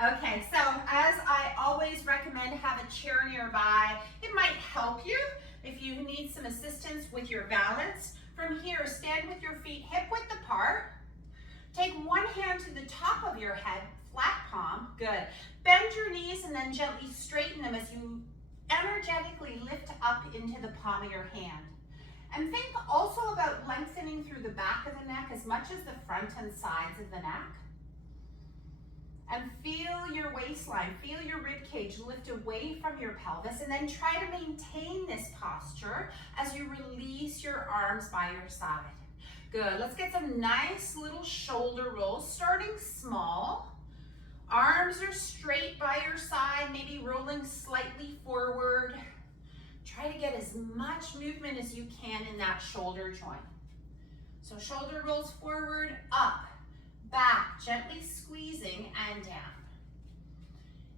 Okay, so as I always recommend, have a chair nearby. It might help you if you need some assistance with your balance. From here, stand with your feet hip width apart. Take one hand to the top of your head, flat palm, good. Bend your knees and then gently straighten them as you energetically lift up into the palm of your hand. And think also about lengthening through the back of the neck as much as the front and sides of the neck. And feel your waistline, feel your rib cage lift away from your pelvis, and then try to maintain this posture as you release your arms by your side. Good, let's get some nice little shoulder rolls, starting small. Arms are straight by your side, maybe rolling slightly forward. Try to get as much movement as you can in that shoulder joint. So shoulder rolls forward, up, back, gently squeezing and down.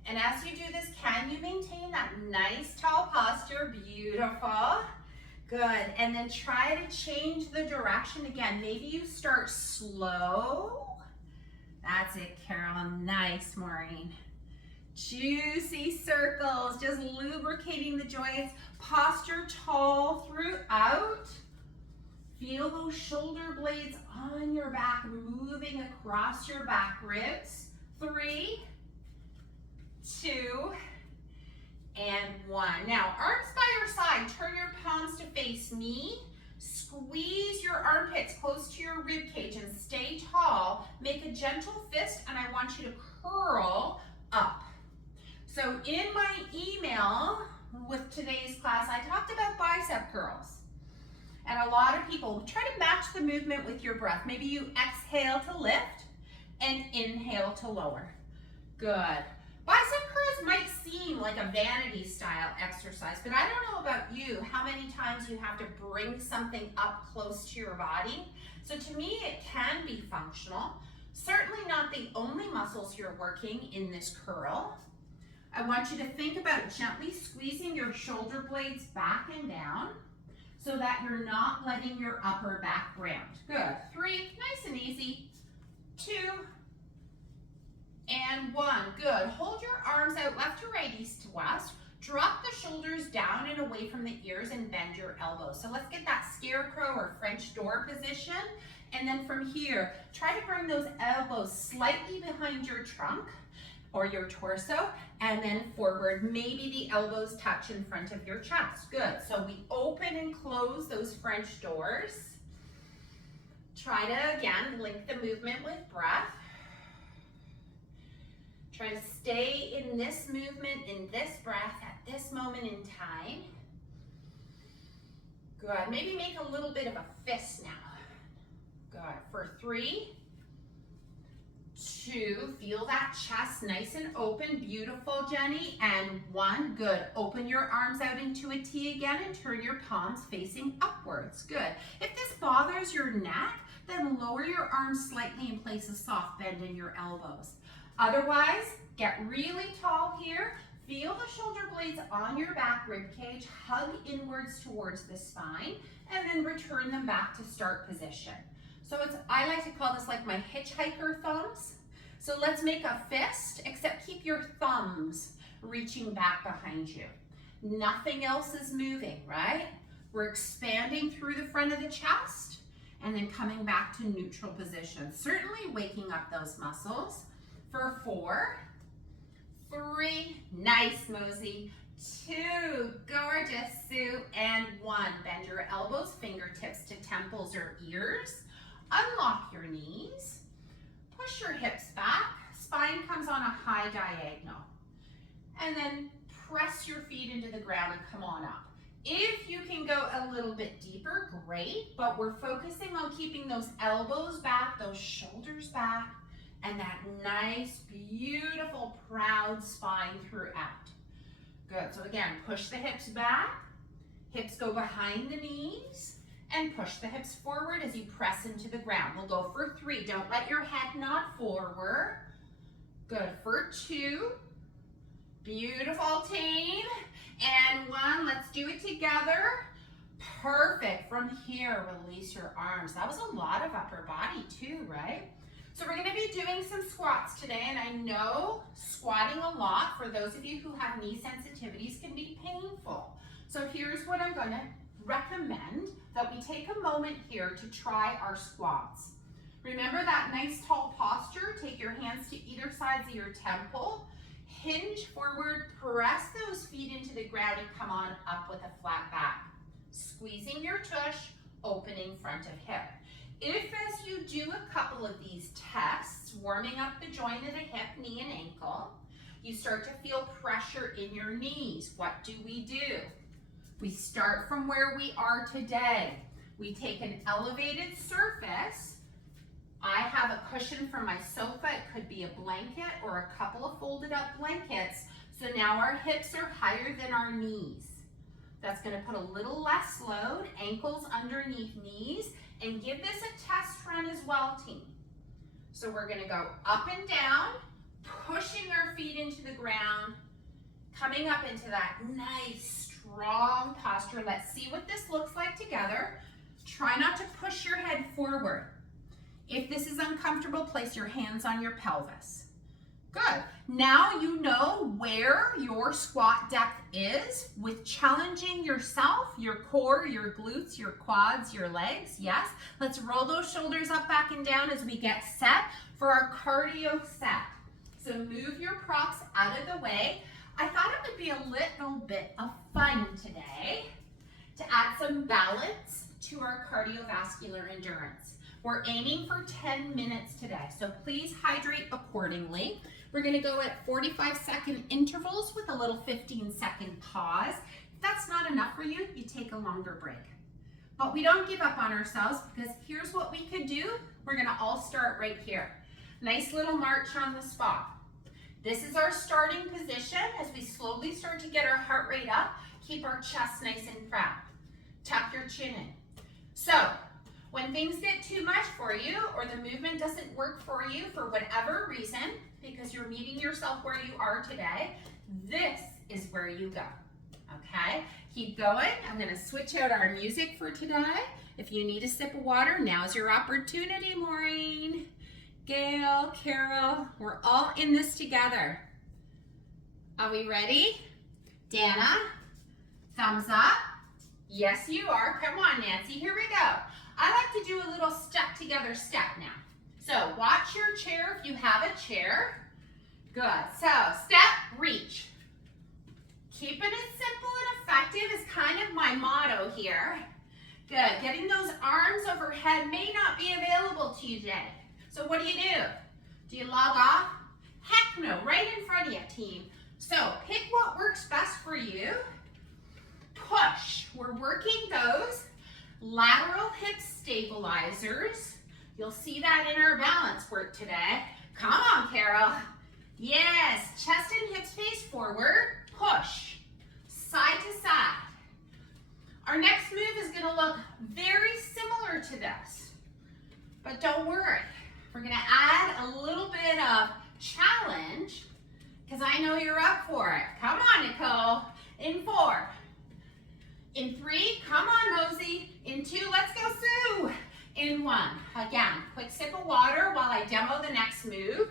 And as you do this, can you maintain that nice tall posture? Beautiful. Good. And then try to change the direction again. Maybe you start slow. That's it, Carolyn. Nice, Maureen. Juicy circles, just lubricating the joints. Posture tall throughout. Feel those shoulder blades on your back, moving across your back ribs. 3, 2, and 1. Now, arms by your side, turn your palms to face me. Squeeze your armpits close to your rib cage and stay tall. Make a gentle fist, and I want you to curl up. So in my email with today's class, I talked about bicep curls. And a lot of people try to match the movement with your breath. Maybe you exhale to lift and inhale to lower. Good. Bicep curls might seem like a vanity style exercise, but I don't know about you, how many times you have to bring something up close to your body. So to me, it can be functional. Certainly not the only muscles you're working in this curl. I want you to think about gently squeezing your shoulder blades back and down so that you're not letting your upper back round. Good. 3, nice and easy. 2, and 1. Good. Hold your arms out left to right, east to west. Drop the shoulders down and away from the ears and bend your elbows. So let's get that scarecrow or French door position. And then from here, try to bring those elbows slightly behind your trunk or your torso, and then forward. Maybe the elbows touch in front of your chest. Good. So we open and close those French doors. Try to, again, link the movement with breath. Try to stay in this movement, in this breath, at this moment in time. Good. Maybe make a little bit of a fist now. Good. For 3, 2, feel that chest nice and open. Beautiful, Jenny. And 1, good. Open your arms out into a T again and turn your palms facing upwards. Good. If this bothers your neck, then lower your arms slightly and place a soft bend in your elbows. Otherwise, get really tall here. Feel the shoulder blades on your back rib cage. Hug inwards towards the spine, and then return them back to start position. So I like to call this like my hitchhiker thumbs. So let's make a fist, except keep your thumbs reaching back behind you. Nothing else is moving, right? We're expanding through the front of the chest and then coming back to neutral position. Certainly waking up those muscles. For 4, 3, nice, Mosey. 2, gorgeous, Sue. And 1, bend your elbows, fingertips to temples or ears. Unlock your knees, push your hips back, spine comes on a high diagonal. And then press your feet into the ground and come on up. If you can go a little bit deeper, great, but we're focusing on keeping those elbows back, those shoulders back, and that nice, beautiful, proud spine throughout. Good, so again, push the hips back, hips go behind the knees, and push the hips forward as you press into the ground. We'll go for 3. Don't let your head nod forward. Good. For 2. Beautiful, team. And 1. Let's do it together. Perfect. From here, release your arms. That was a lot of upper body too, right? So we're gonna be doing some squats today, and I know squatting a lot, for those of you who have knee sensitivities, can be painful. So here's what I'm gonna recommend, that we take a moment here to try our squats. Remember that nice tall posture. Take your hands to either sides of your temple. Hinge forward, press those feet into the ground, and come on up with a flat back. Squeezing your tush, opening front of hip. If as you do a couple of these tests, warming up the joint of the hip, knee, and ankle, you start to feel pressure in your knees, what do? We start from where we are today. We take an elevated surface. I have a cushion from my sofa. It could be a blanket or a couple of folded up blankets. So now our hips are higher than our knees. That's gonna put a little less load, ankles underneath knees, and give this a test run as well, team. So we're gonna go up and down, pushing our feet into the ground, coming up into that nice, strong posture. Let's see what this looks like together. Try not to push your head forward. If this is uncomfortable, place your hands on your pelvis. Good. Now you know where your squat depth is with challenging yourself, your core, your glutes, your quads, your legs. Yes. Let's roll those shoulders up, back, and down as we get set for our cardio set. So move your props out of the way. I thought it would be a little bit of fun today to add some balance to our cardiovascular endurance. We're aiming for 10 minutes today, so please hydrate accordingly. We're gonna go at 45-second intervals with a little 15-second pause. If that's not enough for you, you take a longer break. But we don't give up on ourselves, because here's what we could do. We're gonna all start right here. Nice little march on the spot. This is our starting position as we slowly start to get our heart rate up. Keep our chest nice and proud. Tuck your chin in. So, when things get too much for you, or the movement doesn't work for you for whatever reason, because you're meeting yourself where you are today, this is where you go, okay? Keep going. I'm gonna switch out our music for today. If you need a sip of water, now's your opportunity, Maureen, Gail, Carol, we're all in this together. Are we ready? Dana, thumbs up. Yes, you are. Come on, Nancy, here we go. I like to do a little step together step now. So watch your chair if you have a chair. Good. So step, reach. Keeping it simple and effective is kind of my motto here. Good. Getting those arms overhead may not be available to you today. So what do? Do you log off? Heck no, right in front of you, team. So pick what works best for you. Push. We're working those lateral hip stabilizers. You'll see that in our balance work today. Come on, Carol. Yes, chest and hips face forward. Push, side to side. Our next move is gonna look very similar to this, but don't worry. We're gonna add a little bit of challenge, because I know you're up for it. Come on, Nicole. In 4. In 3, come on, Mosey. In 2, let's go, Sue. In 1, again, quick sip of water while I demo the next move.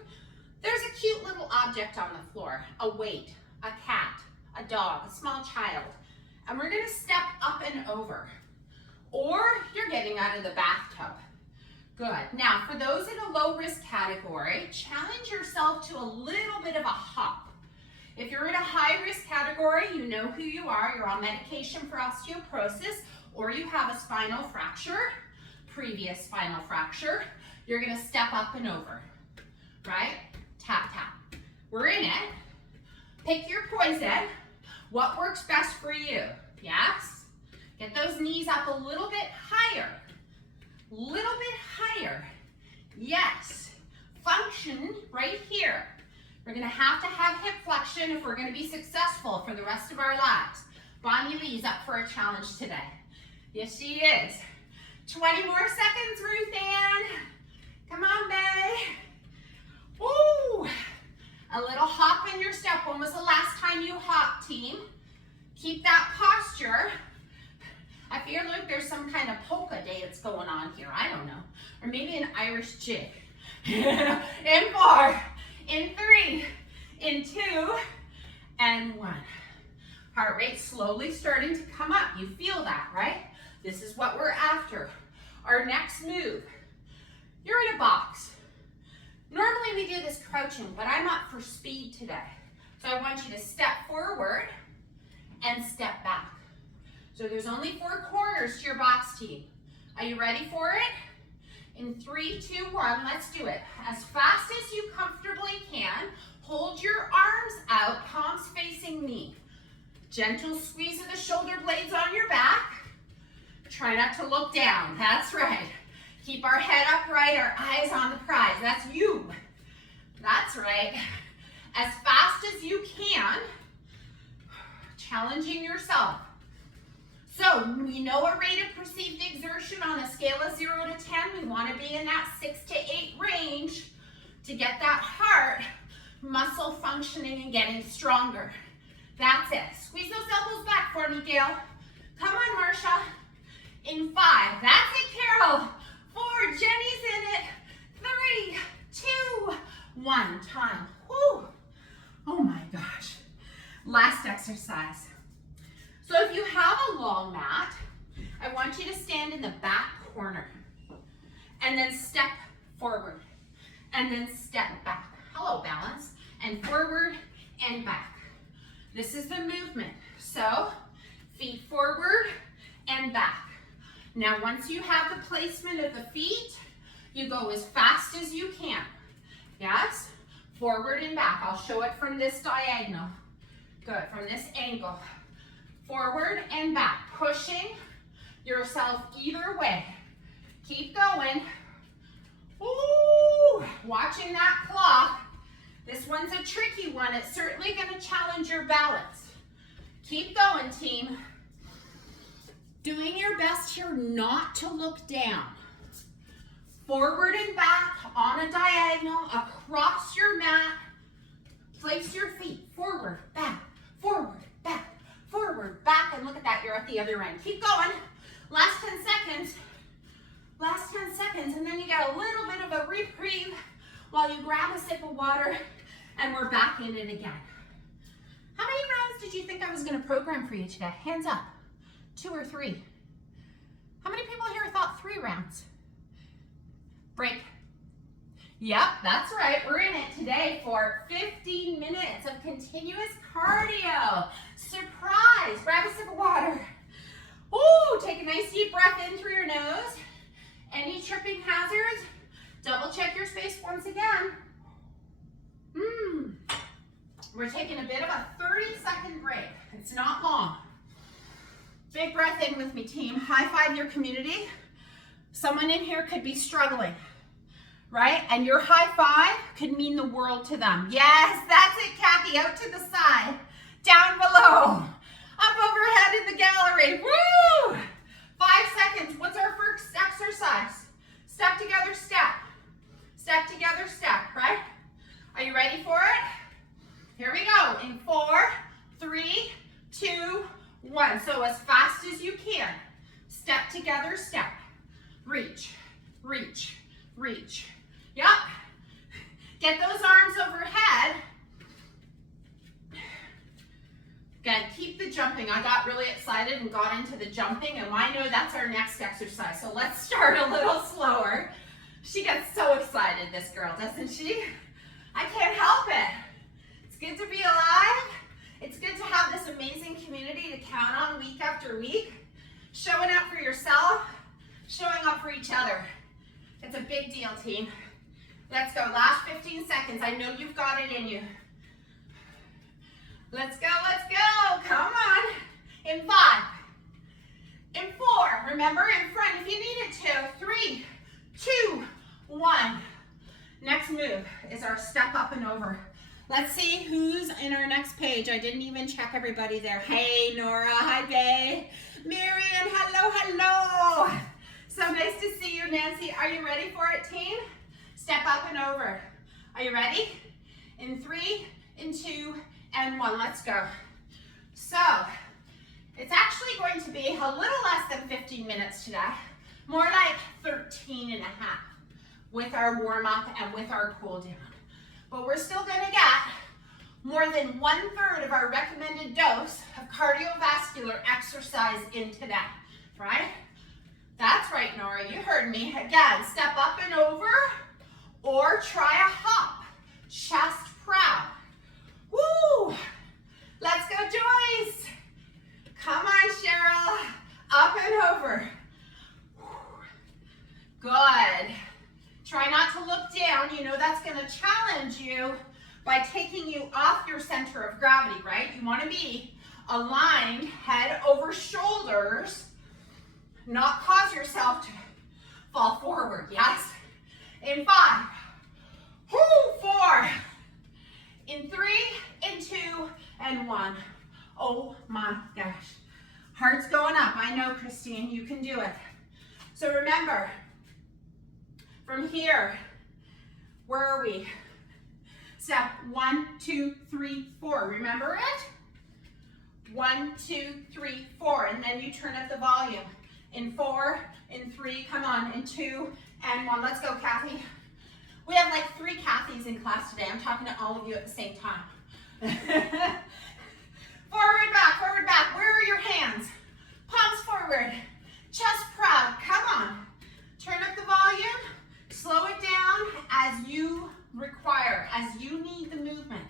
There's a cute little object on the floor, a weight, a cat, a dog, a small child, and we're gonna step up and over. Or you're getting out of the bathtub. Good. Now, for those in a low risk category, challenge yourself to a little bit of a hop. If you're in a high risk category, you know who you are. You're on medication for osteoporosis, or you have a spinal fracture, previous spinal fracture. You're gonna step up and over, right? Tap, tap. We're in it. Pick your poison. What works best for you? Yes? Get those knees up a little bit higher. Little bit higher. Yes. Function right here. We're gonna have to have hip flexion if we're gonna be successful for the rest of our lives. Bonnie Lee's up for a challenge today. Yes, she is. 20 more seconds, Ruth Ann. Come on, babe. Woo! A little hop in your step. When was the last time you hopped, team? Keep that posture. I feel like there's some kind of polka dance going on here. I don't know. Or maybe an Irish jig. in 4, in 3, in 2, and 1. Heart rate slowly starting to come up. You feel that, right? This is what we're after. Our next move. You're in a box. Normally we do this crouching, but I'm up for speed today. So I want you to step forward and step back. So there's only 4 corners to your box, team. Are you ready for it? In 3, 2, 1, let's do it. As fast as you comfortably can, hold your arms out, palms facing me. Gentle squeeze of the shoulder blades on your back. Try not to look down, that's right. Keep our head upright, our eyes on the prize. That's you. That's right. As fast as you can, challenging yourself. So we know a rate of perceived exertion on a scale of 0 to 10. We want to be in that 6 to 8 range to get that heart muscle functioning and getting stronger. That's it. Squeeze those elbows back for me, Gail. Come on, Marsha. In 5. That's it, Carol. 4. Jenny's in it. 3, 2, 1. Time. Whew. Oh my gosh. Last exercise. So if you have a long mat, I want you to stand in the back corner and then step forward and then step back. Hello, balance. And forward and back. This is the movement. So feet forward and back. Now once you have the placement of the feet, you go as fast as you can. Yes? Forward and back. I'll show it from this diagonal. Good, from this angle. Forward and back, pushing yourself either way. Keep going. Ooh, watching that clock. This one's a tricky one. It's certainly going to challenge your balance. Keep going, team. Doing your best here not to look down. Forward and back on a diagonal across your mat. Place your feet forward, back, forward, back. Forward, back, and look at that, you're at the other end. Keep going. Last 10 seconds. Last 10 seconds, and then you get a little bit of a reprieve while you grab a sip of water, and we're back in it again. How many rounds did you think I was going to program for you today? Hands up. 2 or 3? How many people here thought 3 rounds? Break. Yep, that's right. We're in it today for 15 minutes of continuous cardio. Surprise! Grab a sip of water. Ooh, take a nice deep breath in through your nose. Any tripping hazards? Double check your space once again. We're taking a bit of a 30-second break. It's not long. Big breath in with me, team. High five your community. Someone in here could be struggling, right? And your high five could mean the world to them. Yes, that's it, Kathy. Out to the side, down below, up overhead in the gallery. Woo! 5 seconds. What's our first exercise? Step together, step. Step together, step, right? Are you ready for it? Here we go. In 4, 3, 2, 1. So as fast as you can. Step together, step. Reach, reach, reach. Yep. Get those arms overhead. Good. Keep the jumping. I got really excited and got into the jumping, and I know that's our next exercise. So let's start a little slower. She gets so excited, this girl, doesn't she? I can't help it. It's good to be alive. It's good to have this amazing community to count on week after week. Showing up for yourself, showing up for each other. It's a big deal, team. Let's go. Last 15 seconds. I know you've got it in you. Let's go, let's go. Come on. In 5. In 4. Remember, in front if you need it to. 3, 2, 1. Next move is our step up and over. Let's see who's in our next page. I didn't even check everybody there. Hey, Nora. Hi, Bay. Marion, hello, hello. So nice to see you, Nancy. Are you ready for it, team? Step up and over. Are you ready? In 3, in 2, and 1. Let's go. So, it's actually going to be a little less than 15 minutes today. More like 13 and a half. with our warm up and with our cool down. But we're still gonna get more than 1/3 of our recommended dose of cardiovascular exercise in today, right? That's right, Nora, you heard me. Again, step up and over, or try a hop, chest proud. Woo! Let's go, Joyce. Come on, Cheryl. Up and over. Good. Try not to look down. You know that's going to challenge you by taking you off your center of gravity, right? You want to be aligned, head over shoulders, not cause yourself to fall forward, yes? In 5, 4, in 3, in 2, and 1. Oh my gosh. Heart's going up. I know, Christine, you can do it. So remember, from here, where are we? Step 1, 2, 3, 4. Remember it? 1, 2, 3, 4. And then you turn up the volume. In 4, in 3, come on, in 2, and 1. Let's go, Kathy. We have like 3 Kathys in class today. I'm talking to all of you at the same time. Forward, back. Where are your hands? Palms forward. Chest proud. Come on. Turn up the volume. Slow it down as you require, as you need the movement.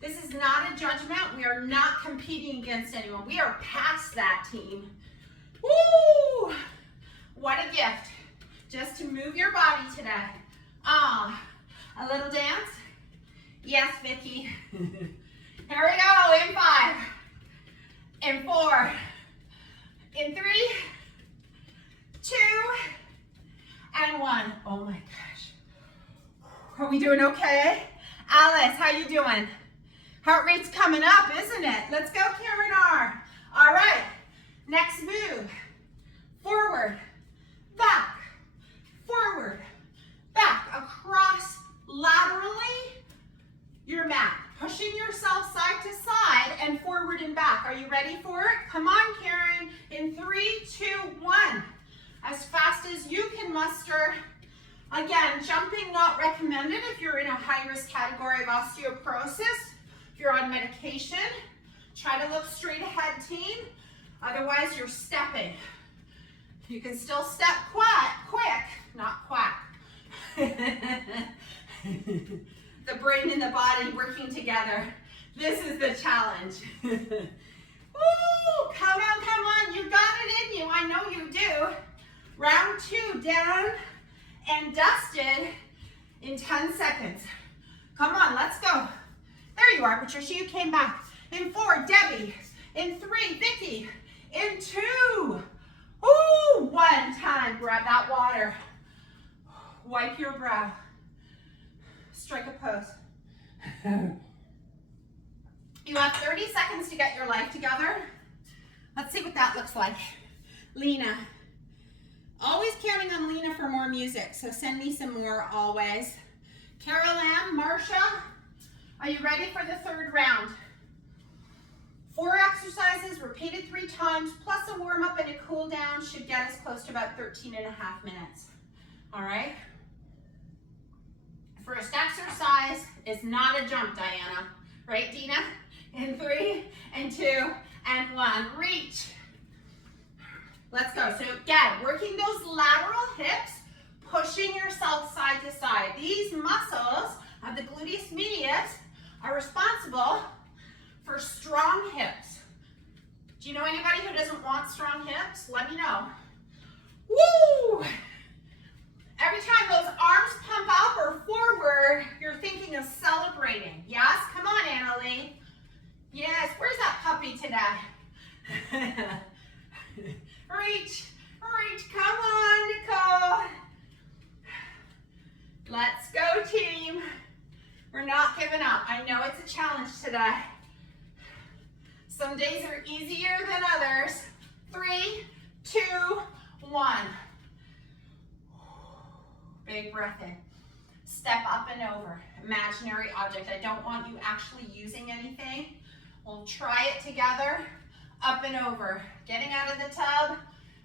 This is not a judgment. We are not competing against anyone. We are past that, team. Woo! What a gift. Just to move your body today. Ah, a little dance? Yes, Vicky. Here we go, in 5, in 4, in 3, 2, and 1. Oh my gosh. Are we doing okay? Alice, how you doing? Heart rate's coming up, isn't it? Let's go, Karen R. All right, next move. Forward, back, across laterally your mat. Pushing yourself side to side and forward and back. Are you ready for it? Come on, Karen. In 3, 2, 1. As fast as you can muster. Again, jumping not recommended if you're in a high-risk category of osteoporosis. If you're on medication, try to look straight ahead, team. Otherwise, you're stepping. You can still step quick, not quack. The brain and the body working together. This is the challenge. Woo! Come on. You got it in you. I know you do. Round 2, down and dusted in 10 seconds. Come on, let's go. There you are, Patricia. You came back. In 4, Debbie. In 3, Vicky. In 2. Woo! 1 time. Grab that water. Wipe your brow. Strike a pose. You have 30 seconds to get your life together. Let's see what that looks like. Lena. Always counting on Lena for more music, so send me some more always. Carol Ann, Marsha, are you ready for the 3rd round? 4 exercises, repeated 3 times, plus a warm up and a cool down should get us close to about 13.5 minutes. All right? First exercise is not a jump, Diana. Right, Dina? In 3, and 2, and 1. Reach. Let's go. So again, working those lateral hips, pushing yourself side to side. These muscles of the gluteus medius are responsible for strong hips. Do you know anybody who doesn't want strong hips? Let me know. Woo! Every time those arms pump up or forward, you're thinking of celebrating. Yes? Come on, Annalie. Yes, where's that puppy today? Reach, come on, Nicole. Let's go, team. We're not giving up. I know it's a challenge today. Some days are easier than others. 3, 2, 1. Big breath in. Step up and over. Imaginary object. I don't want you actually using anything. We'll try it together. Up and over. Getting out of the tub,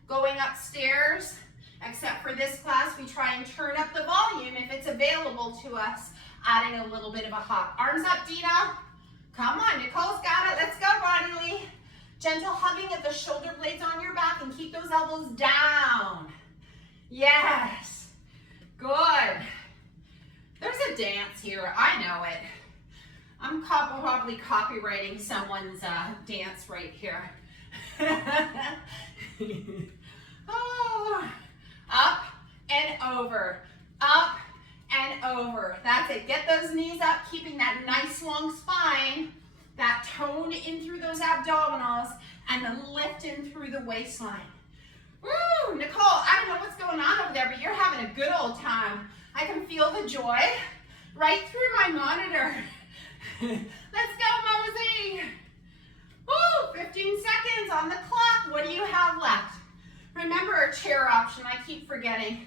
going upstairs, Except for this class, we try and turn up the volume if it's available to us, adding a little bit of a hop. Arms up, Dina. Come on, Nicole's got it. Let's go, Ronnie Lee. Gentle hugging of the shoulder blades on your back and keep those elbows down. Yes. Good. There's a dance here. I know it. I'm probably copywriting someone's dance right here. Oh. Up and over. Up and over. That's it. Get those knees up, keeping that nice long spine, that tone in through those abdominals, and the lift in through the waistline. Woo! Nicole, I don't know what's going on over there, but you're having a good old time. I can feel the joy right through my monitor. Let's go, Mosey. Woo! 15 seconds on the clock. What do you have left? Remember our chair option. I keep forgetting.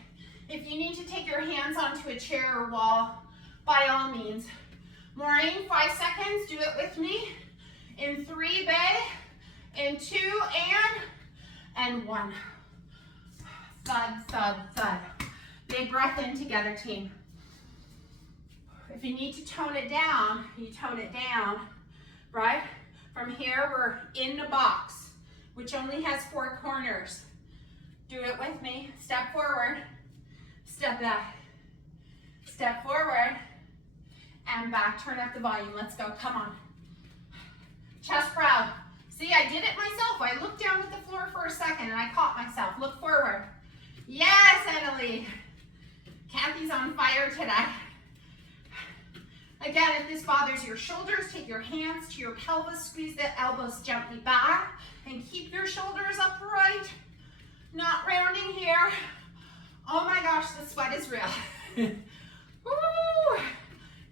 If you need to take your hands onto a chair or wall, by all means. Maureen, 5 seconds. Do it with me. In 3, Bay. In 2, and 1. Thud, thud, thud. Big breath in together, team. If you need to tone it down, you tone it down, right? From here, we're in the box, which only has 4 corners. Do it with me. Step forward, step back, step forward, and back. Turn up the volume. Let's go. Come on. Chest proud. See, I did it myself. I looked down at the floor for a second, and I caught myself. Look forward. Yes, Annalie. Kathy's on fire today. Again, if this bothers your shoulders, take your hands to your pelvis, squeeze the elbows gently back, and keep your shoulders upright. Not rounding here. Oh my gosh, the sweat is real. Woo!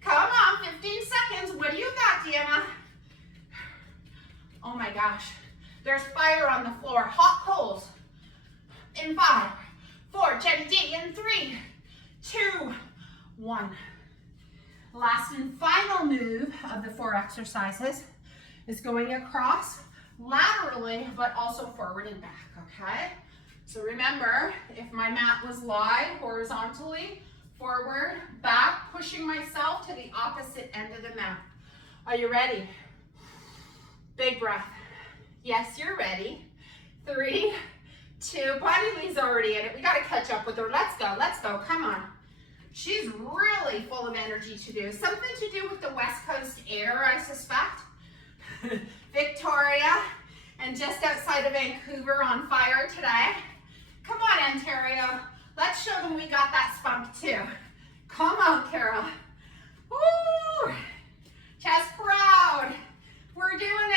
Come on, 15 seconds. What do you got, Diana? Oh my gosh. There's fire on the floor. Hot coals. In 5, 4, Jenny D, in 3, 2, 1. Last and final move of the 4 exercises is going across laterally, but also forward and back, okay? So remember, if my mat was lie horizontally, forward, back, pushing myself to the opposite end of the mat. Are you ready? Big breath. Yes, you're ready. 3, 2, Bonnie Lee's already in it. We got to catch up with her. Let's go, come on. She's really full of energy to do. Something to do with the West Coast air, I suspect. Victoria, and just outside of Vancouver on fire today. Come on, Ontario. Let's show them we got that spunk too. Come on, Carol. Woo! Chest proud. We're doing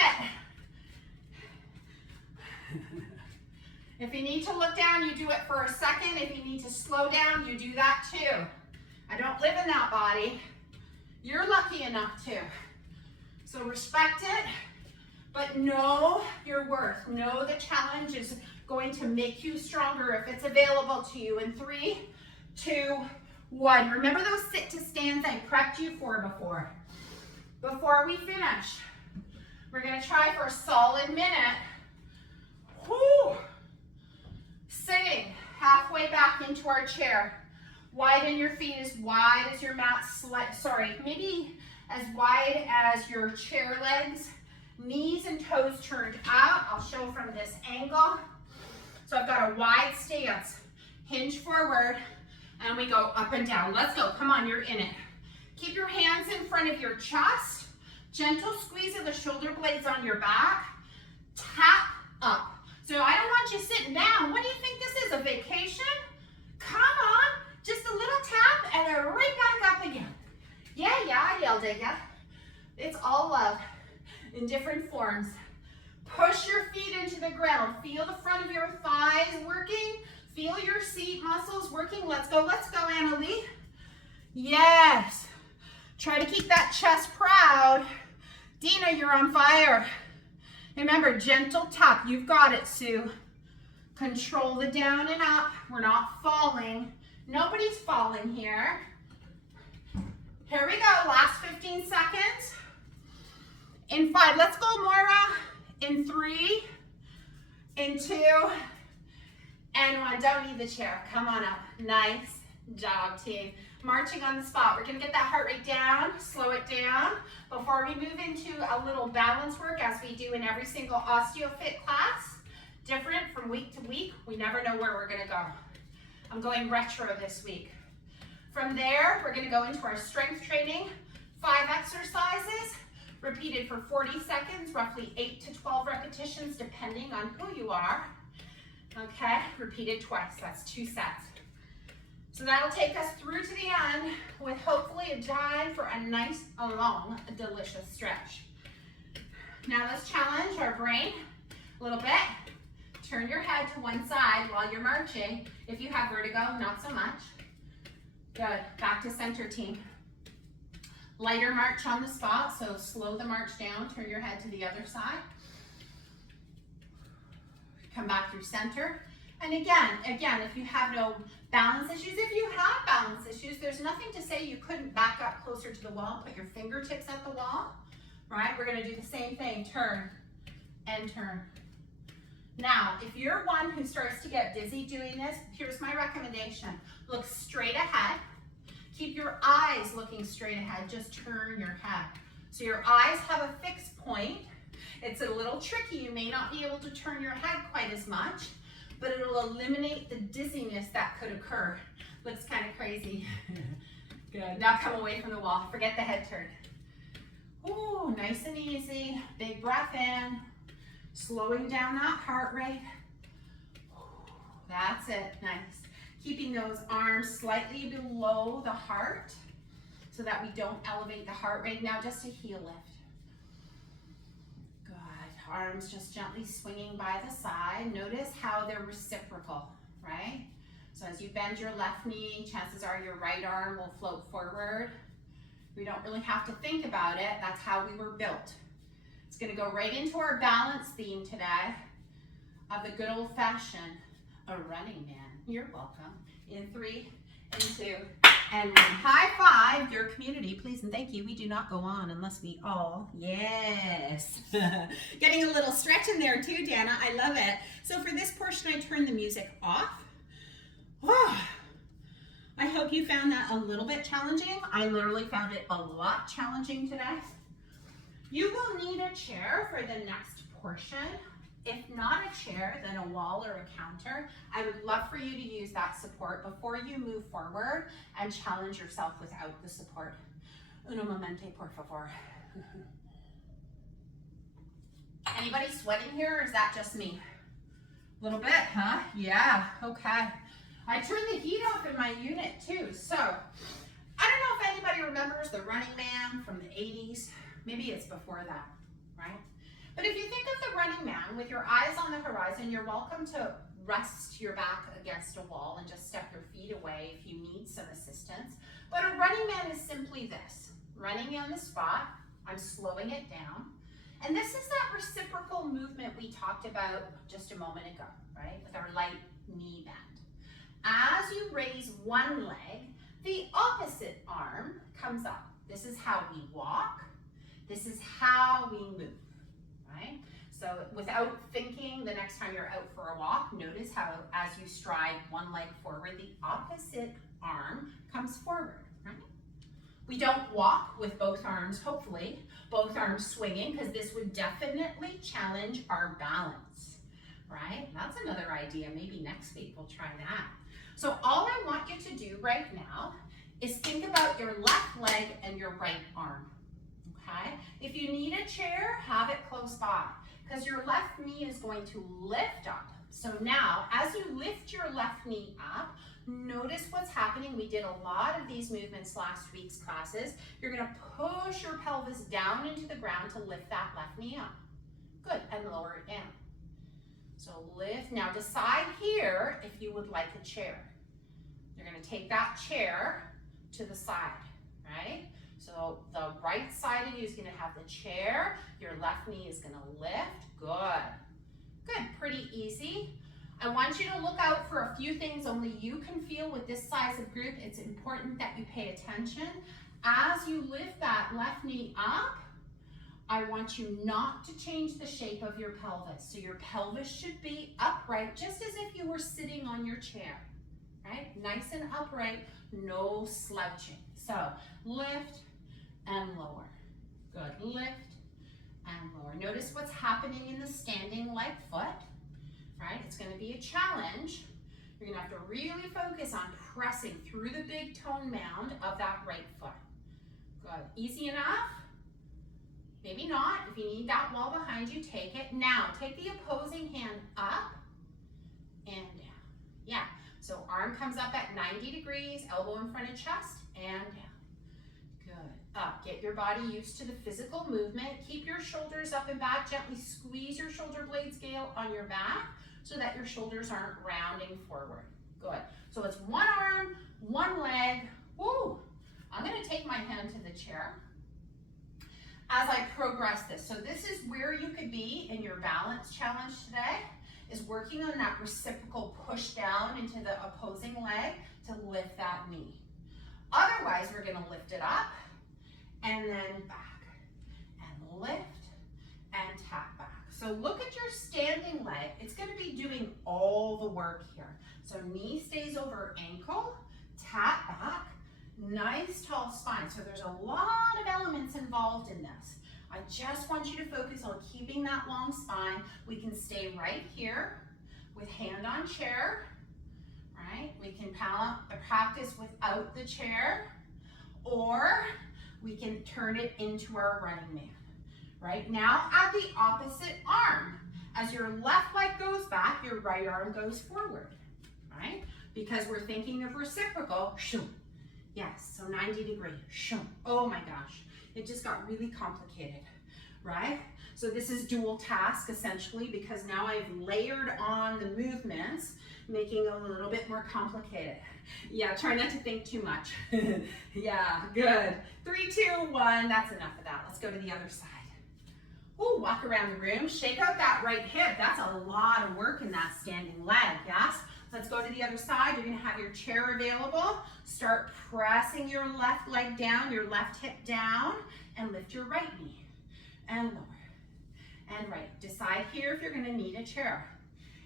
it. If you need to look down, you do it for a second. If you need to slow down, you do that too. I don't live in that body. You're lucky enough to. So respect it, but know your worth. Know the challenge is going to make you stronger if it's available to you. In 3, 2, 1. Remember those sit to stands I prepped you for before. Before we finish, we're gonna try for a solid minute. Whoo! Sitting halfway back into our chair. Widen your feet as wide as your mat, maybe as wide as your chair legs. Knees and toes turned out. I'll show from this angle. So I've got a wide stance. Hinge forward, and we go up and down. Let's go. Come on, you're in it. Keep your hands in front of your chest. Gentle squeeze of the shoulder blades on your back. Tap up. So I don't want you sitting down. What do you think this is, a vacation? Come on. Just a little tap and then right back up again. Yeah, I yelled at ya. It's all love in different forms. Push your feet into the ground. Feel the front of your thighs working. Feel your seat muscles working. Let's go, Annalie. Yes. Try to keep that chest proud. Dina, you're on fire. Remember, gentle tap. You've got it, Sue. Control the down and up. We're not falling. Nobody's falling here. Here we go, last 15 seconds. In 5, let's go, Moira. In 3, in 2, And one, don't need the chair. Come on up. Nice job, team. Marching on the spot. We're gonna get that heart rate down, slow it down. Before we move into a little balance work, as we do in every single OsteoFit class, different from week to week, we never know where we're gonna go. I'm going retro this week. From there, we're gonna go into our strength training, 5 exercises, repeated for 40 seconds, roughly 8 to 12 repetitions, depending on who you are. Okay, repeated twice, that's 2 sets. So that'll take us through to the end with hopefully a time for a nice, long, delicious stretch. Now let's challenge our brain a little bit. Turn your head to one side while you're marching. If you have vertigo, not so much. Good, back to center, team. Lighter march on the spot, so slow the march down, turn your head to the other side. Come back through center. And again, if you have no balance issues, if you have balance issues, there's nothing to say you couldn't back up closer to the wall, put your fingertips at the wall, right? We're gonna do the same thing, turn and turn. Now, if you're one who starts to get dizzy doing this, here's my recommendation. Look straight ahead. Keep your eyes looking straight ahead, just turn your head. So your eyes have a fixed point. It's a little tricky, you may not be able to turn your head quite as much, but it'll eliminate the dizziness that could occur. Looks kind of crazy. Good, now come away from the wall, forget the head turn. Ooh, nice and easy, big breath in, slowing down that heart rate. That's it, nice. Keeping those arms slightly below the heart so that we don't elevate the heart rate. Now just a heel lift. Arms just gently swinging by the side. Notice how they're reciprocal, right? So as you bend your left knee, chances are your right arm will float forward. We don't really have to think about it. That's how we were built. It's gonna go right into our balance theme today of the good old fashioned, a running man. You're welcome. In 3 and 2 and 1. High five your community, please and thank you. We do not go on unless we all, yes. Getting a little stretch in there too, Dana, I love it. So for this portion, I turn the music off. Oh, I hope you found that a little bit challenging. I literally found it a lot challenging today. You will need a chair for the next portion. If not a chair, then a wall or a counter. I would love for you to use that support before you move forward and challenge yourself without the support. Uno momento, por favor. Anybody sweating here, or is that just me? A little bit, huh? Yeah, okay. I turned the heat off in my unit too, so I don't know if anybody remembers the Running Man from the 80s. Maybe it's before that, right? But if you think of the Running Man with your eyes on the horizon, you're welcome to rest your back against a wall and just step your feet away if you need some assistance. But a Running Man is simply this, running on the spot, I'm slowing it down. And this is that reciprocal movement we talked about just a moment ago, right? With our light knee bend. As you raise one leg, the opposite arm comes up. This is how we walk. This is how we move. Right? So without thinking, the next time you're out for a walk, notice how as you stride one leg forward, the opposite arm comes forward, right? We don't walk with both arms, hopefully, both arms swinging, because this would definitely challenge our balance, right? That's another idea. Maybe next week we'll try that. So all I want you to do right now is think about your left leg and your right arm. Okay? If you need a chair, have it close by because your left knee is going to lift up. So now, as you lift your left knee up, notice what's happening. We did a lot of these movements last week's classes. You're going to push your pelvis down into the ground to lift that left knee up. Good, and lower it down. So lift. Now decide here if you would like a chair. You're going to take that chair to the side, right? So the right side of you is going to have the chair. Your left knee is going to lift. Good. Good. Pretty easy. I want you to look out for a few things only you can feel with this size of group. It's important that you pay attention. As you lift that left knee up, I want you not to change the shape of your pelvis. So your pelvis should be upright, just as if you were sitting on your chair, right? Nice and upright, no slouching. So lift and lower. Good, lift and lower. Notice what's happening in the standing leg foot, right? It's gonna be a challenge. You're gonna have to really focus on pressing through the big tone mound of that right foot. Good, easy enough? Maybe not. If you need that wall behind you, take it. Now, take the opposing hand up and down. Yeah, so arm comes up at 90 degrees, elbow in front of chest, and down. Good, up. Get your body used to the physical movement. Keep your shoulders up and back. Gently squeeze your shoulder blade scale on your back so that your shoulders aren't rounding forward. Good. So it's one arm, one leg. Woo! I'm gonna take my hand to the chair as I progress this. So this is where you could be in your balance challenge today, is working on that reciprocal push down into the opposing leg to lift that knee. Otherwise, we're gonna lift it up and then back and lift and tap back. So look at your standing leg. It's gonna be doing all the work here. So knee stays over ankle, tap back, nice tall spine. So there's a lot of elements involved in this. I just want you to focus on keeping that long spine. We can stay right here with hand on chair, right? We can practice without the chair, or we can turn it into our running man. Right now, add the opposite arm. As your left leg goes back, your right arm goes forward, right? Because we're thinking of reciprocal. Shoo. Yes, so 90 degree. Shoo. Oh my gosh, it just got really complicated, right? So this is dual task essentially, because now I've layered on the movements, making it a little bit more complicated. Yeah, try not to think too much. Yeah, good. 3, 2, 1, that's enough of that. Let's go to the other side. Ooh, walk around the room, shake out that right hip. That's a lot of work in that standing leg, yes? Let's go to the other side. You're gonna have your chair available. Start pressing your left leg down, your left hip down, and lift your right knee. And lower, and right. Decide here if you're gonna need a chair.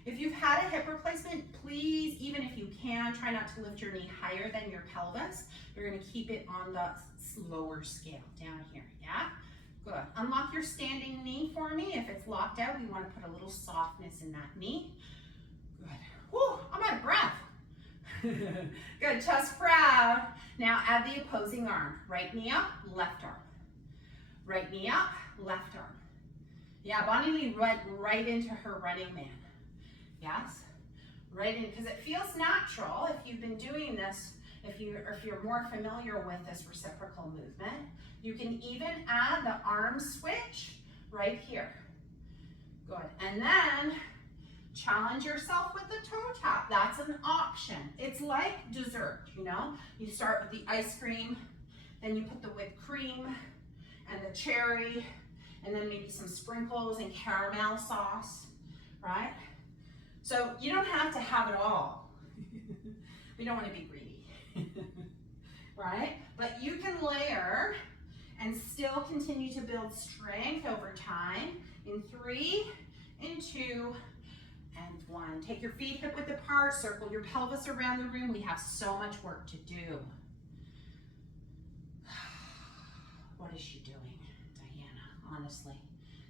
If you've had a hip replacement, please, even if you can, try not to lift your knee higher than your pelvis. You're gonna keep it on the lower scale, down here, yeah? Good. Unlock your standing knee for me. If it's locked out, we want to put a little softness in that knee. Good. Whew, I'm out of breath. Good, chest proud. Now add the opposing arm. Right knee up, left arm. Right knee up, left arm. Yeah, Bonnie Lee went right into her running man. Yes? Right in, because it feels natural if you've been doing this, if you're more familiar with this reciprocal movement. You can even add the arm switch right here. Good. And then challenge yourself with the toe tap. That's an option. It's like dessert, you know? You start with the ice cream, then you put the whipped cream and the cherry, and then maybe some sprinkles and caramel sauce, right? So you don't have to have it all. We don't want to be greedy, right? But you can layer and still continue to build strength over time in 3, in 2, and 1. Take your feet hip width apart, circle your pelvis around the room. We have so much work to do. What is she doing, Diana? Honestly.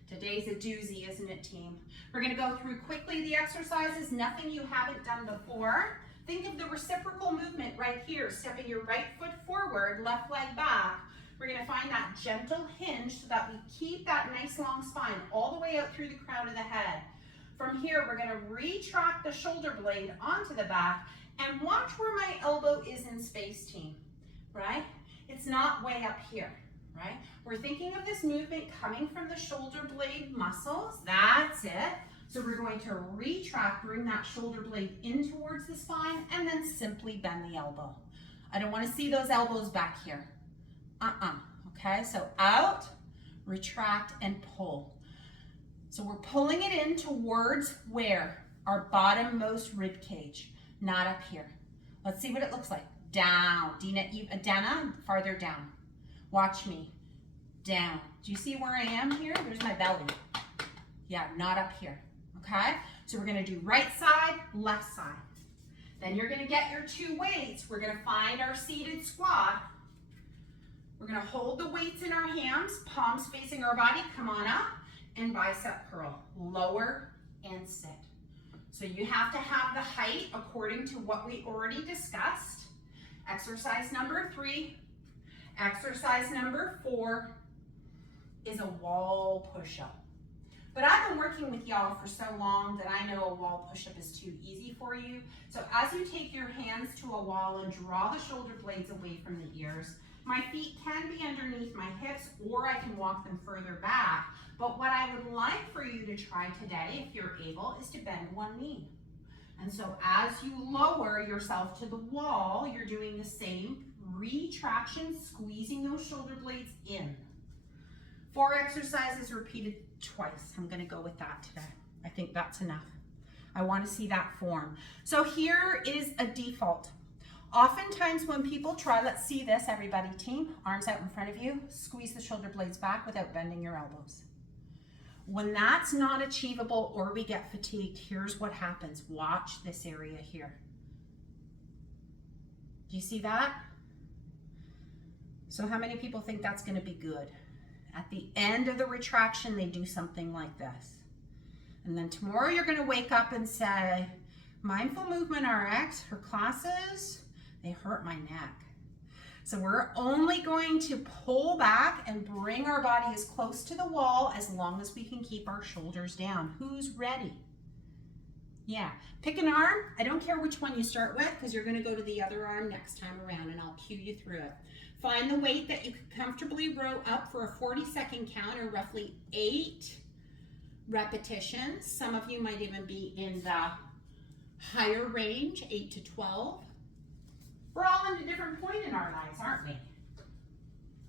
Today's a doozy, isn't it, team? We're gonna go through quickly the exercises, nothing you haven't done before. Think of the reciprocal movement right here, stepping your right foot forward, left leg back. We're gonna find that gentle hinge so that we keep that nice long spine all the way out through the crown of the head. From here, we're gonna retract the shoulder blade onto the back and watch where my elbow is in space, team, right? It's not way up here, right? We're thinking of this movement coming from the shoulder blade muscles. That's it. So we're going to retract, bring that shoulder blade in towards the spine, and then simply bend the elbow. I don't want to see those elbows back here. Okay, so out, retract, and pull. So we're pulling it in towards where? Our bottommost rib cage, not up here. Let's see what it looks like. Down. Dana, farther down. Watch me. down. Do you see where I am here? There's my belly. Yeah, not up here, okay? So we're gonna do right side, left side. Then you're gonna get your 2 weights. We're gonna find our seated squat. We're gonna hold the weights in our hands, palms facing our body, come on up, and bicep curl, lower and sit. So you have to have the height according to what we already discussed. Exercise number 3. Exercise number 4 is a wall push-up. But I've been working with y'all for so long that I know a wall push-up is too easy for you. So as you take your hands to a wall and draw the shoulder blades away from the ears, my feet can be underneath my hips, or I can walk them further back. But what I would like for you to try today, if you're able, is to bend one knee. And so as you lower yourself to the wall, you're doing the same retraction, squeezing those shoulder blades in. 4 exercises repeated twice. I'm gonna go with that today. I think that's enough. I wanna see that form. So here is a default. Oftentimes when people try, let's see this, everybody, team, arms out in front of you, squeeze the shoulder blades back without bending your elbows. When that's not achievable or we get fatigued, here's what happens. Watch this area here. Do you see that? So how many people think that's gonna be good? At the end of the retraction, they do something like this. And then tomorrow you're gonna wake up and say, Mindful Movement RX, her classes, they hurt my neck. So we're only going to pull back and bring our body as close to the wall as long as we can keep our shoulders down. Who's ready? Yeah, pick an arm. I don't care which one you start with because you're gonna go to the other arm next time around and I'll cue you through it. Find the weight that you can comfortably row up for a 40-second count or roughly 8 repetitions. Some of you might even be in the higher range, 8 to 12. We're all in a different point in our lives, aren't we?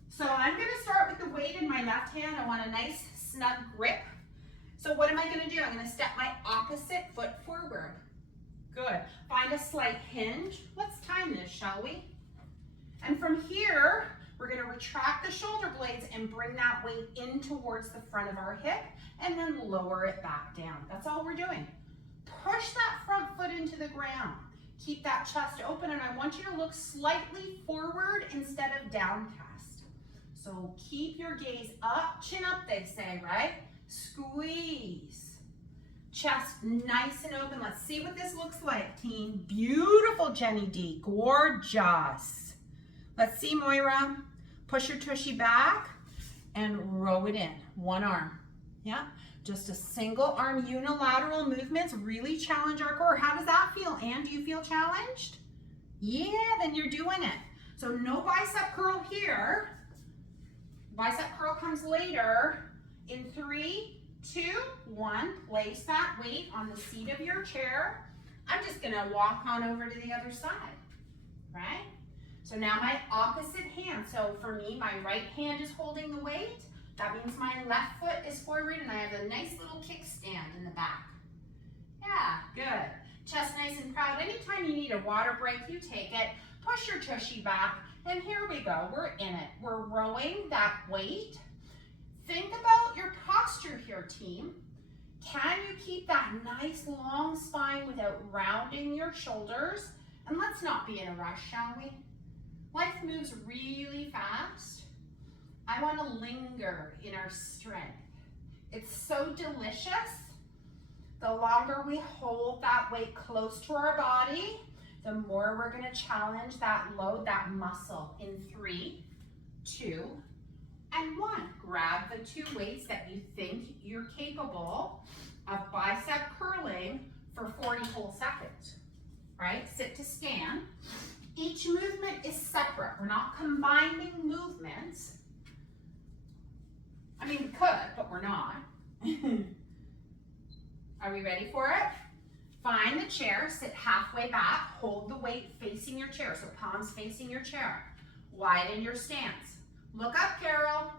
So I'm gonna start with the weight in my left hand. I want a nice snug grip. So what am I gonna do? I'm gonna step my opposite foot forward. Good. Find a slight hinge. Let's time this, shall we? And from here, we're gonna retract the shoulder blades and bring that weight in towards the front of our hip and then lower it back down. That's all we're doing. Push that front foot into the ground. Keep that chest open, and I want you to look slightly forward instead of downcast. So keep your gaze up, chin up, they say, right? Squeeze. Chest nice and open. Let's see what this looks like, team. Beautiful, Jenny D. Gorgeous. Let's see, Moira. Push your tushy back and row it in. One arm. Yeah. Just a single arm unilateral movements really challenge our core. How does that feel? And do you feel challenged? Yeah, then you're doing it. So no bicep curl here. Bicep curl comes later. In 3, 2, 1, place that weight on the seat of your chair. I'm just gonna walk on over to the other side, right? So now my opposite hand. So for me, my right hand is holding the weight. That means my left foot is forward and I have a nice little kickstand in the back. Yeah, good. Chest nice and proud. Anytime you need a water break, you take it. Push your tushy back, and here we go. We're in it. We're rowing that weight. Think about your posture here, team. Can you keep that nice long spine without rounding your shoulders? And let's not be in a rush, shall we? Life moves really fast. I want to linger in our strength. It's so delicious. The longer we hold that weight close to our body, the more we're going to challenge that load, that muscle. In 3, 2, and 1. Grab the 2 weights that you think you're capable of bicep curling for 40 whole seconds. Right? Sit to stand. Each movement is separate. We're not combining movements. I mean, we could, but we're not. Are we ready for it? Find the chair, sit halfway back, hold the weight facing your chair, so palms facing your chair. Widen your stance. Look up, Carol.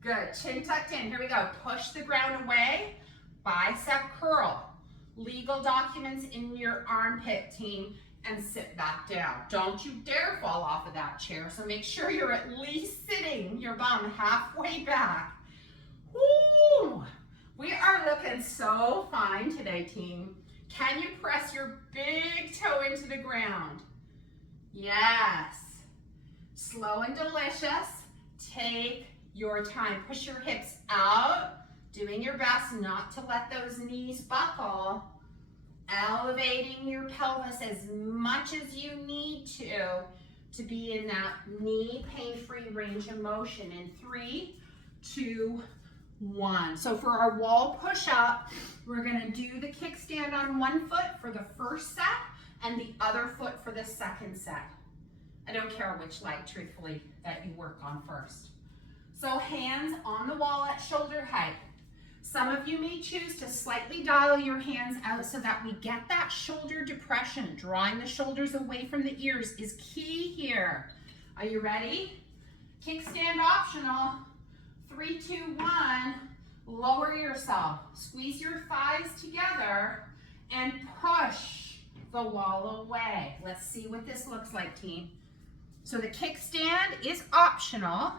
Good, chin tucked in. Here we go. Push the ground away, bicep curl. Legal documents in your armpit, team. and sit back down. Don't you dare fall off of that chair. So make sure you're at least sitting your bum halfway back. Woo! We are looking so fine today, team. Can you press your big toe into the ground? Yes. Slow and delicious. Take your time. Push your hips out, doing your best not to let those knees buckle. Elevating your pelvis as much as you need to be in that knee pain-free range of motion in 3, 2, 1. So for our wall push-up, we're gonna do the kickstand on one foot for the first set and the other foot for the second set. I don't care which leg, truthfully, that you work on first. So hands on the wall at shoulder height. Some of you may choose to slightly dial your hands out so that we get that shoulder depression. Drawing the shoulders away from the ears is key here. Are you ready? Kickstand optional. 3, 2, 1. Lower yourself. Squeeze your thighs together and push the wall away. Let's see what this looks like, team. So the kickstand is optional.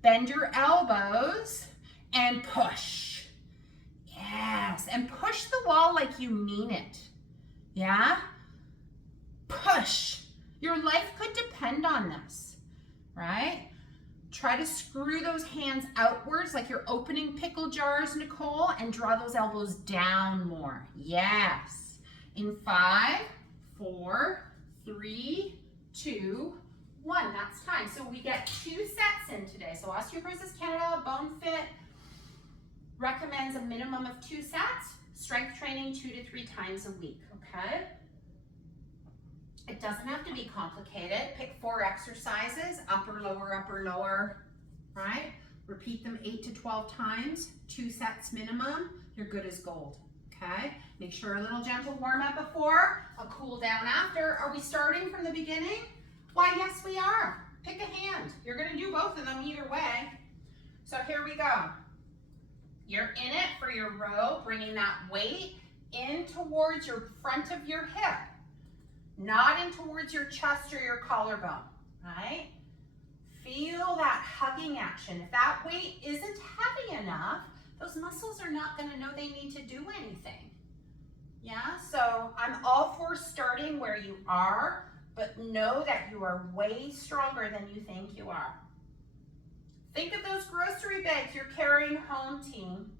Bend your elbows and push. Yes, and push the wall like you mean it. Yeah? Push. Your life could depend on this, right? Try to screw those hands outwards like you're opening pickle jars, Nicole, and draw those elbows down more. Yes. In 5, 4, 3, 2, 1. That's time. So we get 2 sets in today. So Osteoporosis Canada, Bone Fit, recommends a minimum of 2 sets, strength training 2 to 3 times a week, okay? It doesn't have to be complicated. Pick 4 exercises, upper, lower, right? Repeat them 8 to 12 times, 2 sets minimum, you're good as gold, okay? Make sure a little gentle warm up before, a cool down after. Are we starting from the beginning? Why, yes we are. Pick a hand. You're gonna do both of them either way. So here we go. You're in it for your row, bringing that weight in towards your front of your hip, not in towards your chest or your collarbone, right? Feel that hugging action. If that weight isn't heavy enough, those muscles are not gonna know they need to do anything. Yeah, so I'm all for starting where you are, but know that you are way stronger than you think you are. Think of those grocery bags you're carrying home, team,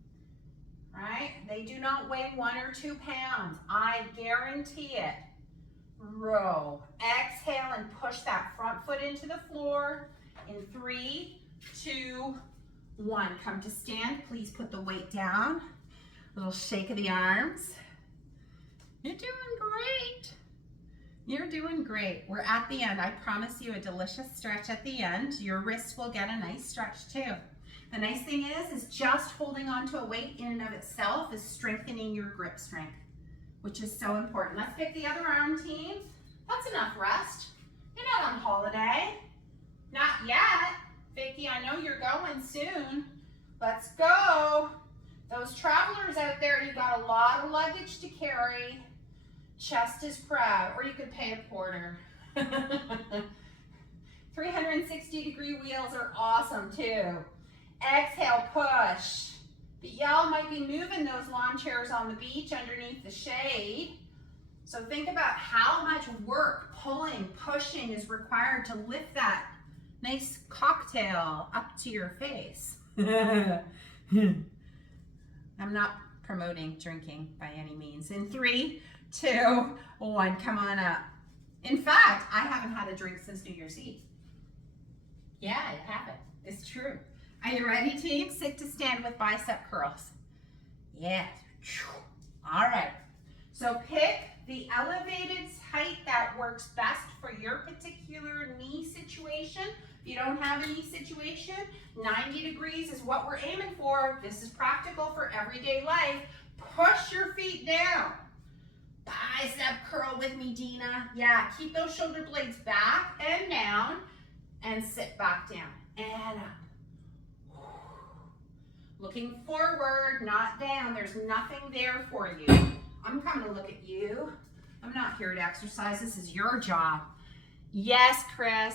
right? They do not weigh 1 or 2 pounds. I guarantee it. Row. Exhale and push that front foot into the floor. In 3, 2, 1. Come to stand. Please put the weight down. A little shake of the arms. You're doing great. You're doing great. We're at the end. I promise you a delicious stretch at the end. Your wrists will get a nice stretch too. The nice thing is just holding on to a weight in and of itself is strengthening your grip strength, which is so important. Let's pick the other arm, team. That's enough rest. You're not on holiday. Not yet. Vicky, I know you're going soon. Let's go. Those travelers out there, you got a lot of luggage to carry. Chest is proud, or you could pay a porter. 360-degree wheels are awesome too. Exhale, push. But y'all might be moving those lawn chairs on the beach underneath the shade. So think about how much work, pulling, pushing is required to lift that nice cocktail up to your face. I'm not promoting drinking by any means. In 3, 2, 1, come on up. In fact, I haven't had a drink since New Year's Eve. Yeah, I haven't. It's true. Are you ready, team? Sit to stand with bicep curls. Yes. All right. So pick the elevated height that works best for your particular knee situation. If you don't have a knee situation, 90 degrees is what we're aiming for. This is practical for everyday life. Push your feet down. Bicep curl with me, Dina. Yeah, keep those shoulder blades back and down and sit back down and up. Looking forward, not down. There's nothing there for you. I'm coming to look at you. I'm not here to exercise. This is your job. Yes, Chris.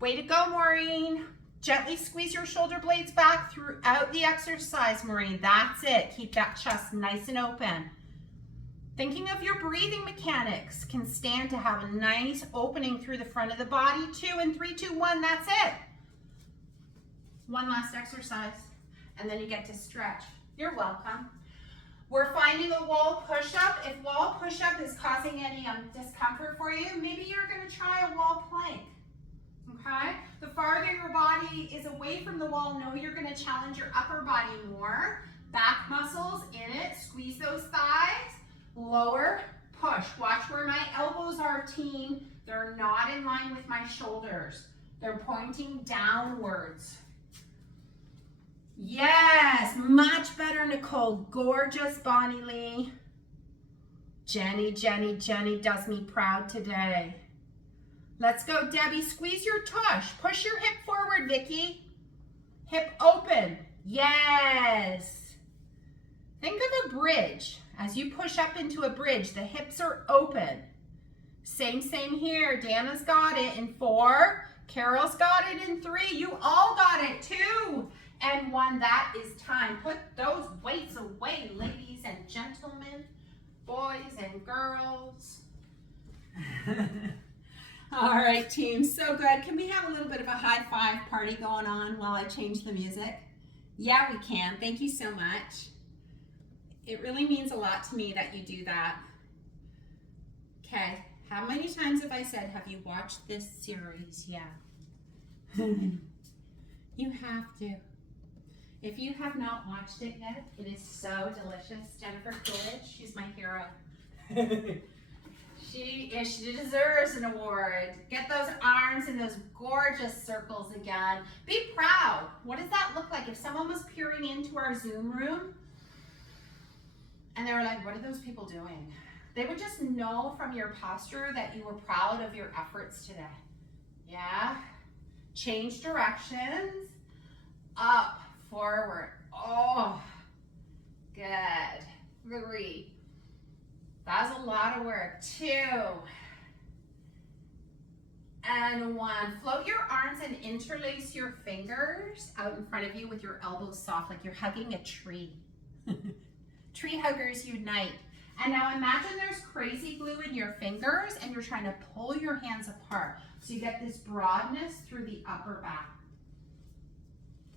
Way to go, Maureen. Gently squeeze your shoulder blades back throughout the exercise, Maureen. That's it. Keep that chest nice and open. Thinking of your breathing mechanics. Can stand to have a nice opening through the front of the body. 2 and 3, 2, 1. That's it. One last exercise, and then you get to stretch. You're welcome. We're finding a wall push-up. If wall push-up is causing any discomfort for you, maybe you're going to try a wall plank. Okay? The farther your body is away from the wall, know you're going to challenge your upper body more. Back muscles in it. Squeeze those thighs. Lower, push. Watch where my elbows are, team. They're not in line with my shoulders. They're pointing downwards. Yes, much better, Nicole. Gorgeous, Bonnie Lee. Jenny does me proud today. Let's go, Debbie. Squeeze your tush. Push your hip forward, Vicky. Hip open. Yes. Think of a bridge. As you push up into a bridge, the hips are open. Same here. Dana's got it in 4. Carol's got it in 3. You all got it, 2 and 1. That is time. Put those weights away, ladies and gentlemen, boys and girls. All right, team, so good. Can we have a little bit of a high five party going on while I change the music? Yeah, we can. Thank you so much. It really means a lot to me that you do that. Okay, how many times have I said, have you watched this series? Yeah. You have to. If you have not watched it yet, it is so delicious. Jennifer Coolidge, she's my hero. She deserves an award. Get those arms in those gorgeous circles again. Be proud. What does that look like if someone was peering into our Zoom room and they were like, what are those people doing? They would just know from your posture that you were proud of your efforts today. Yeah? Change directions. Up, forward. Oh, good. 3. That's a lot of work. 2 and 1. Float your arms and interlace your fingers out in front of you with your elbows soft, like you're hugging a tree. Tree huggers unite. And now imagine there's crazy glue in your fingers and you're trying to pull your hands apart. So you get this broadness through the upper back.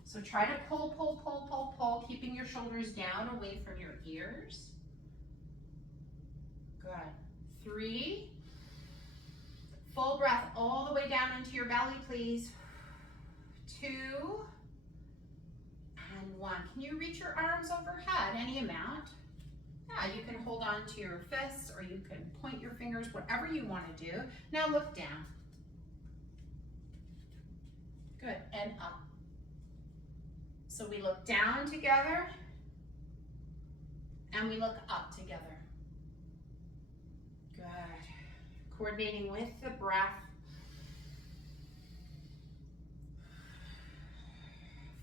So try to pull, keeping your shoulders down away from your ears. Good. 3. Full breath all the way down into your belly, please. 2 and 1. Can you reach your arms overhead? Any amount? Yeah, you can hold on to your fists or you can point your fingers, whatever you want to do. Now look down. Good, and up. So we look down together and we look up together. Good. Coordinating with the breath.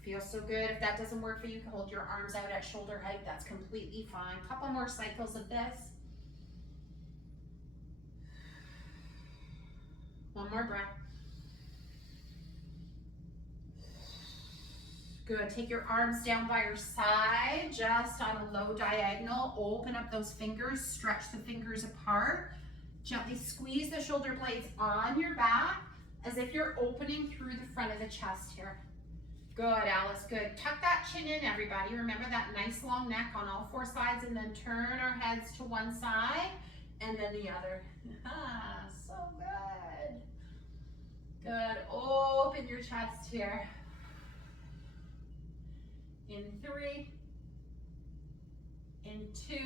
Feels so good. If that doesn't work for you, you can hold your arms out at shoulder height. That's completely fine. Couple more cycles of this. One more breath. Good. Take your arms down by your side, just on a low diagonal. Open up those fingers, stretch the fingers apart. Gently squeeze the shoulder blades on your back as if you're opening through the front of the chest here. Good, Alice, good. Tuck that chin in, everybody. Remember that nice long neck on all 4 sides, and then turn our heads to one side and then the other. Ah, so good. Good. Open your chest here. In 3, in 2,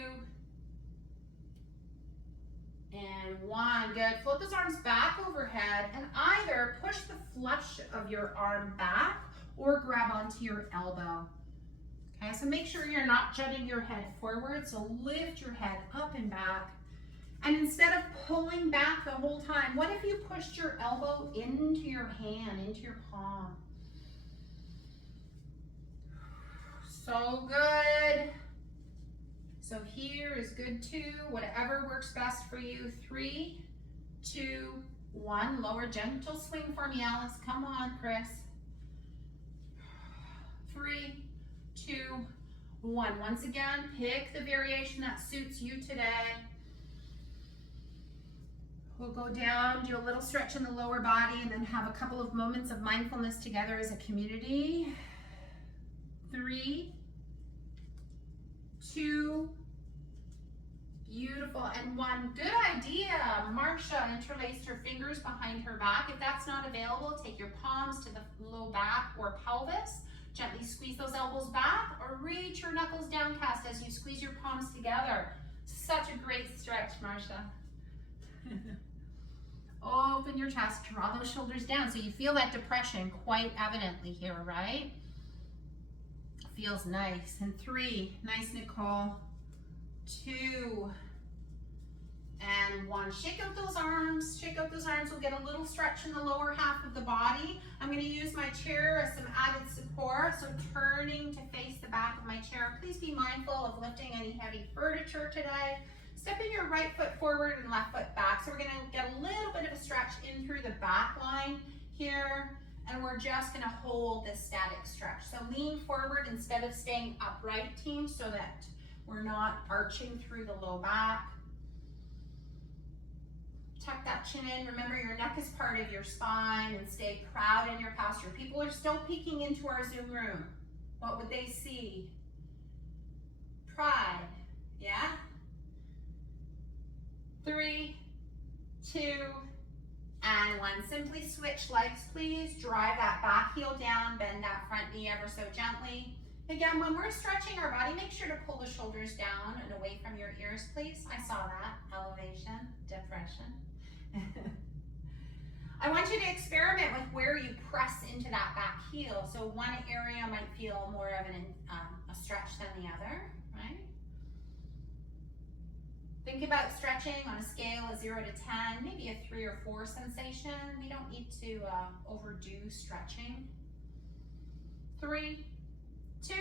and 1. Good. Float those arms back overhead and either push the flush of your arm back or grab onto your elbow. Okay, so make sure you're not jutting your head forward. So lift your head up and back. And instead of pulling back the whole time, what if you pushed your elbow into your hand, into your palm? So good. So here is good too, whatever works best for you. 3, 2, 1. Lower, gentle swing for me, Alice. Come on, Chris. 3, 2, 1. Once again, pick the variation that suits you today. We'll go down, do a little stretch in the lower body, and then have a couple of moments of mindfulness together as a community. 3, 2, beautiful, and 1. Good idea. Marsha interlaced her fingers behind her back. If that's not available, take your palms to the low back or pelvis. Gently squeeze those elbows back or reach your knuckles downcast as you squeeze your palms together. Such a great stretch, Marsha. Open your chest, draw those shoulders down. So you feel that depression quite evidently here, right? Feels nice. And 3, nice, Nicole. 2, and 1. Shake out those arms. Shake out those arms. We'll get a little stretch in the lower half of the body. I'm going to use my chair as some added support. So turning to face the back of my chair. Please be mindful of lifting any heavy furniture today. Stepping your right foot forward and left foot back. So we're going to get a little bit of a stretch in through the back line here. And we're just going to hold this static stretch. So lean forward instead of staying upright, team, so that we're not arching through the low back. Tuck that chin in. Remember, your neck is part of your spine, and stay proud in your posture. People are still peeking into our Zoom room. What would they see? Pride. Yeah? 3, 2, and 1. Simply switch legs, please. Drive that back heel down. Bend that front knee ever so gently. Again, when we're stretching our body, make sure to pull the shoulders down and away from your ears, please. I saw that. Elevation, depression. I want you to experiment with where you press into that back heel. So one area might feel more of a stretch than the other, right? Think about stretching on a scale of 0 to 10, maybe a 3 or 4 sensation. We don't need to overdo stretching. 3, 2,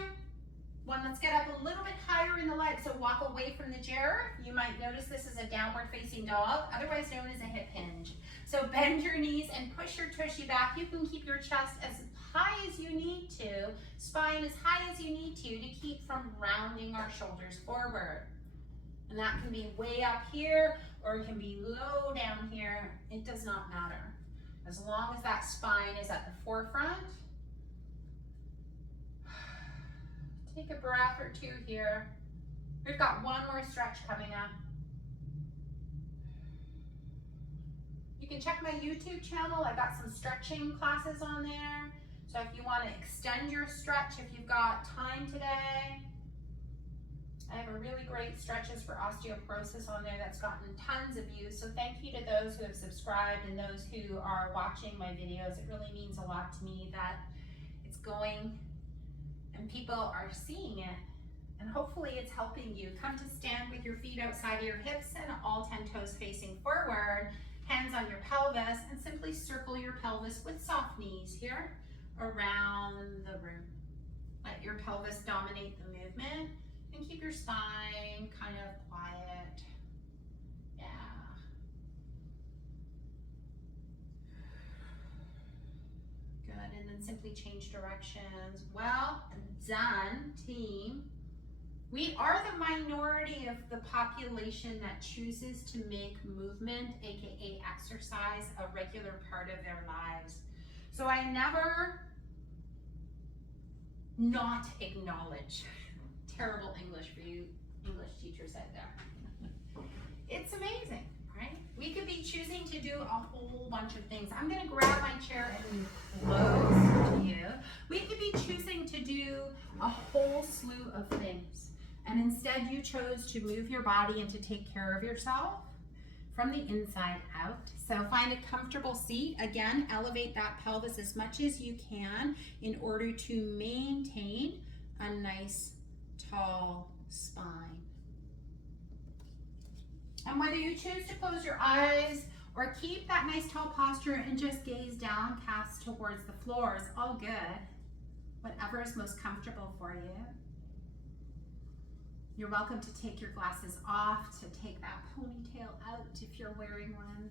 1. Let's get up a little bit higher in the legs. So walk away from the chair. You might notice this is a downward facing dog, otherwise known as a hip hinge. So bend your knees and push your tushy back. You can keep your chest as high as you need to, spine as high as you need to keep from rounding our shoulders forward. And that can be way up here or it can be low down here. It does not matter. As long as that spine is at the forefront. Take a breath or 2 here. We've got one more stretch coming up. You can check my YouTube channel. I've got some stretching classes on there. So if you want to extend your stretch, if you've got time today, I have a really great stretches for osteoporosis on there that's gotten tons of views. So thank you to those who have subscribed and those who are watching my videos. It really means a lot to me that it's going and people are seeing it. And hopefully it's helping you. Come to stand with your feet outside of your hips and all 10 toes facing forward, hands on your pelvis, and simply circle your pelvis with soft knees here around the room. Let your pelvis dominate the movement and keep your spine kind of quiet. Yeah. Good, and then simply change directions. Well done, team. We are the minority of the population that chooses to make movement, aka exercise, a regular part of their lives. So I never not acknowledge. Terrible English for you English teachers out there. It's amazing, right? We could be choosing to do a whole bunch of things. I'm gonna grab my chair and close to you. We could be choosing to do a whole slew of things. And instead you chose to move your body and to take care of yourself from the inside out. So find a comfortable seat. Again, elevate that pelvis as much as you can in order to maintain a nice tall spine. And whether you choose to close your eyes or keep that nice tall posture and just gaze downcast towards the floor is all good. Whatever is most comfortable for you. You're welcome to take your glasses off, to take that ponytail out if you're wearing one.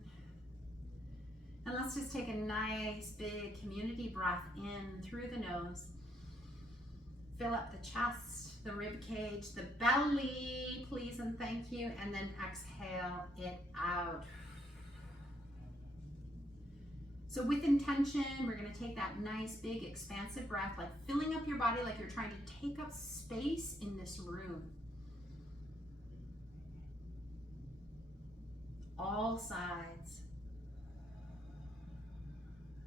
And let's just take a nice big community breath in through the nose. Fill up the chest, the rib cage, the belly, please and thank you. And then exhale it out. So with intention, we're gonna take that nice big expansive breath, like filling up your body like you're trying to take up space in this room. All sides.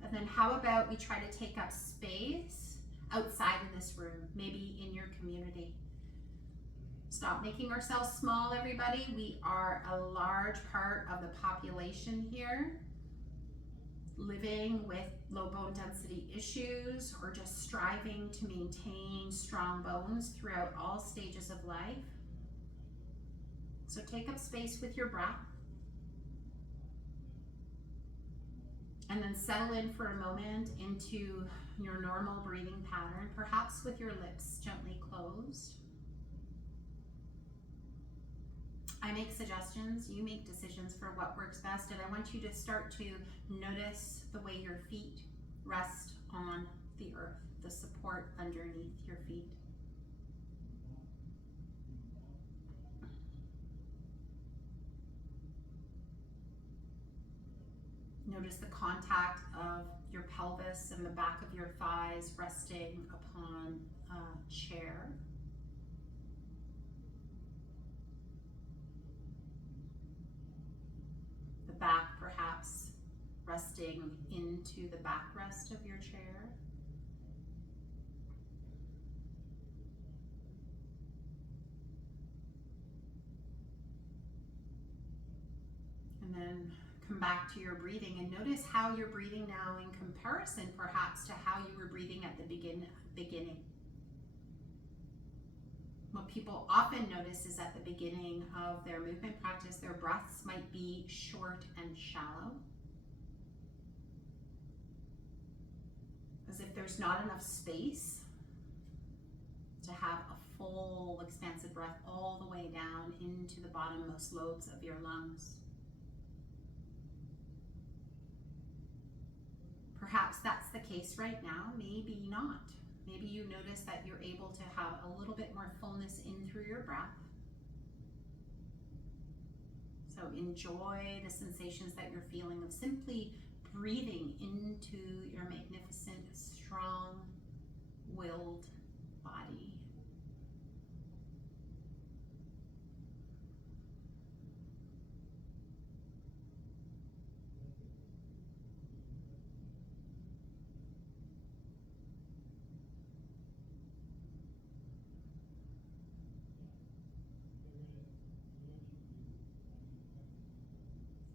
And then how about we try to take up space outside in this room, maybe in your community. Stop making ourselves small, everybody. We are a large part of the population here, living with low bone density issues or just striving to maintain strong bones throughout all stages of life. So take up space with your breath. And then settle in for a moment into your normal breathing pattern, perhaps with your lips gently closed. I make suggestions, you make decisions for what works best, and I want you to start to notice the way your feet rest on the earth, the support underneath your feet. Notice the contact of your pelvis and the back of your thighs resting upon a chair. The back perhaps resting into the backrest of your chair. And then come back to your breathing and notice how you're breathing now in comparison perhaps to how you were breathing at the beginning. What people often notice is at the beginning of their movement practice, their breaths might be short and shallow, as if there's not enough space to have a full expansive breath all the way down into the bottommost lobes of your lungs. Perhaps that's the case right now, maybe not. Maybe you notice that you're able to have a little bit more fullness in through your breath. So enjoy the sensations that you're feeling of simply breathing into your magnificent, strong-willed body.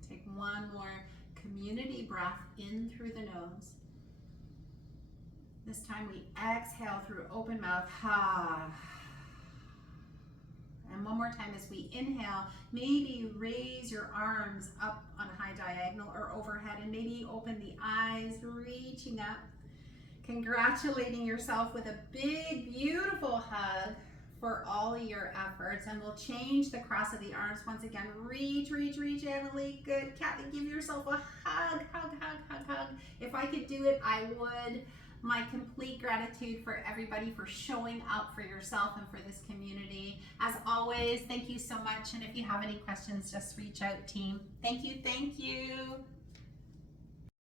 Take one more community breath in through the nose. This time we exhale through open mouth. And one more time as we inhale, maybe raise your arms up on a high diagonal or overhead, and maybe open the eyes, reaching up, congratulating yourself with a big, beautiful hug for all of your efforts. And we'll change the cross of the arms once again. Reach, reach, reach, Emily. Good. Kathy, give yourself a hug, hug, hug, hug, hug. If I could do it, I would. My complete gratitude for everybody for showing up for yourself and for this community. As always, thank you so much. And if you have any questions, just reach out, team. Thank you. Thank you.